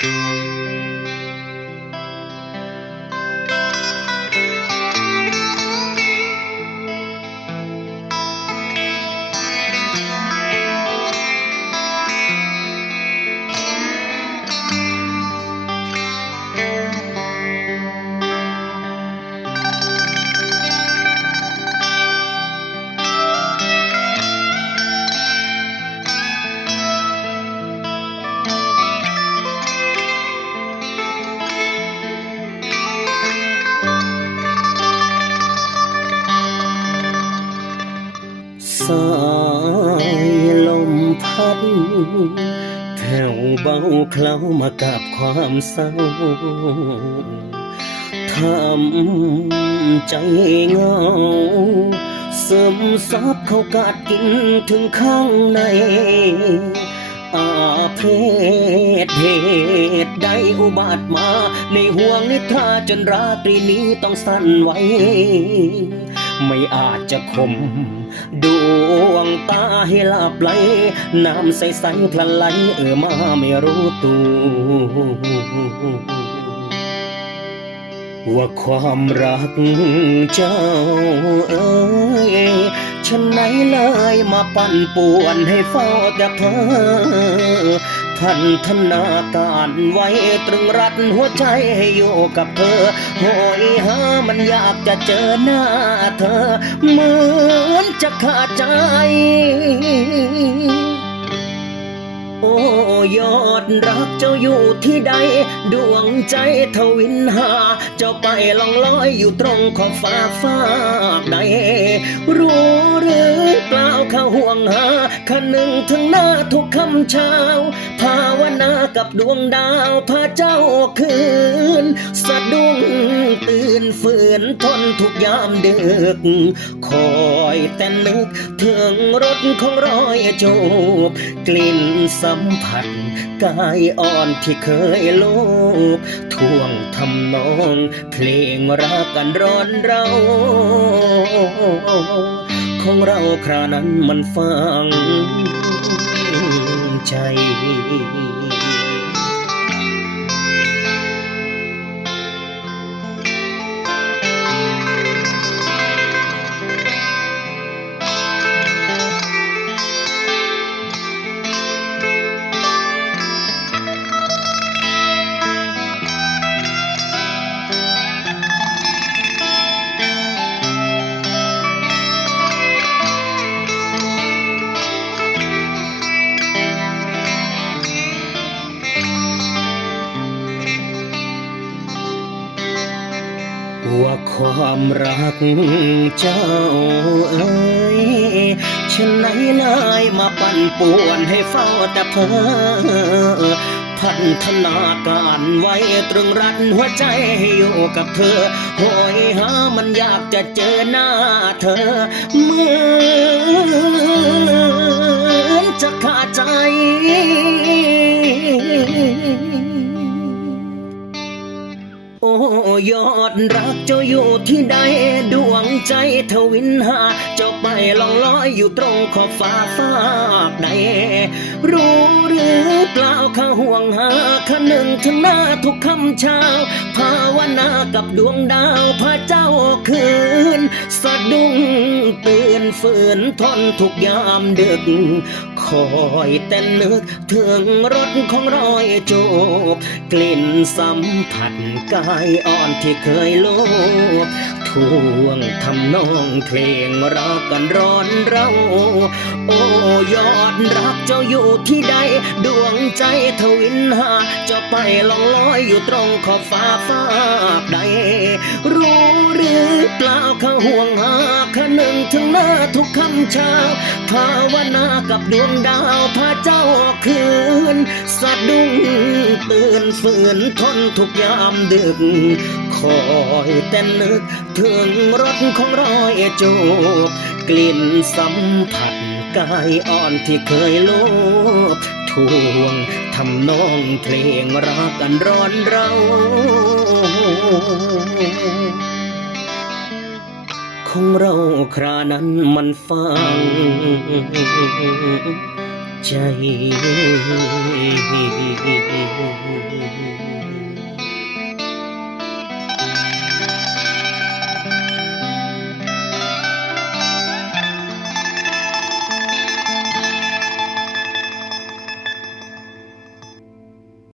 สายลมพัดแผ่วเบาเคล้ามากับความเศร้าทำใจเหงาซึมซับเข้ากัดกินถึงข้างใน อาเพศเหตุใดอุบัติมา ในห่วงนิทราจนราตรีนี้ต้องสั่นไหวไม่อาจจะข่มดวง ตาให้หลับไหลน้ำใสๆพลันไหลเออมาไม่รู้ตัว ว่าความรักเจ้าเอ้ยฉันไหนเลยมาปั่นป่วนให้เฝ้าแต่เธอพันธนาการไว้ตรึงรัดหัวใจให้อยู่กับเธอโหยหามันอยากจะเจอหน้าเธอ เหมือนจะขาดใจ โอ้ ยอดรักเจ้าอยู่ที่ใด ดวงใจทวินหา เจ้าไปล่องลอยอยู่ตรงขอบฟ้าฟากใด รู้หรือเปล่าข้าห่วงหาคันหนึ่งถึงหน้าทุกคำเช้าภาวนา กับดวงดาวพาเจ้าคืน สะดุ้งตื่นฝืนทนทุกยามดึก คอยแต่นึกถึงรถของรอยจูบ กลิ่นสัมผัสกายอ่อนที่เคยลูบท่วงทำนอง เพลงรักกันร้อนเราของเราครานั้นมันฟังใจ ว่าความรักเจ้าเอ้ยฉันไหนเลยมาปั่นป่วนให้เฝ้าแต่เพ้อพันธนาการไว้ตรึงรัดหัวใจให้อยู่กับเธอโหยหามันอยากจะเจอหน้าเธอเหมือนจะขาดใจ ยอดรักเจ้าอยู่ที่ใดดวงใจทวินหา เจ้าไปล่องลอยอยู่ตรงขอบฟ้าฟากใด รู้หรือเปล่าข้าห่วงหาข้าหนึ่งถึงหน้าทุกคำเช้า ภาวนากับดวงดาวพาเจ้าคืน สะดุ้งตื่นฝืนทนทุกยามดึก คอยแต่นึกถึงรถของรอยจูบกลิ่นสัมผัสกายอ่อนที่เคยลูบ ทวงทำนองเพลงรักกันร้อนเรา โอ้ยอดรักเจ้าอยู่ที่ใด ดวงใจทวินหาเจ้าไปล่องลอยอยู่ตรงขอบฟ้าฟากใด รู้หรือเปล่าข้าห่วงหาข้าหนึ่งถึงหน้าทุกคำเช้าภาวนากับดวงดาวพาเจ้าคืน สะดุ้งตื่นฝืนทนทุกยามดึก คอยแต่นึกถึงรถของรอยจูบกลิ่นสัมผัสกายอ่อนที่เคยโลบทวงทำนองเพลงรักกันร้อนเราของเราครานั้นมันฟังใจ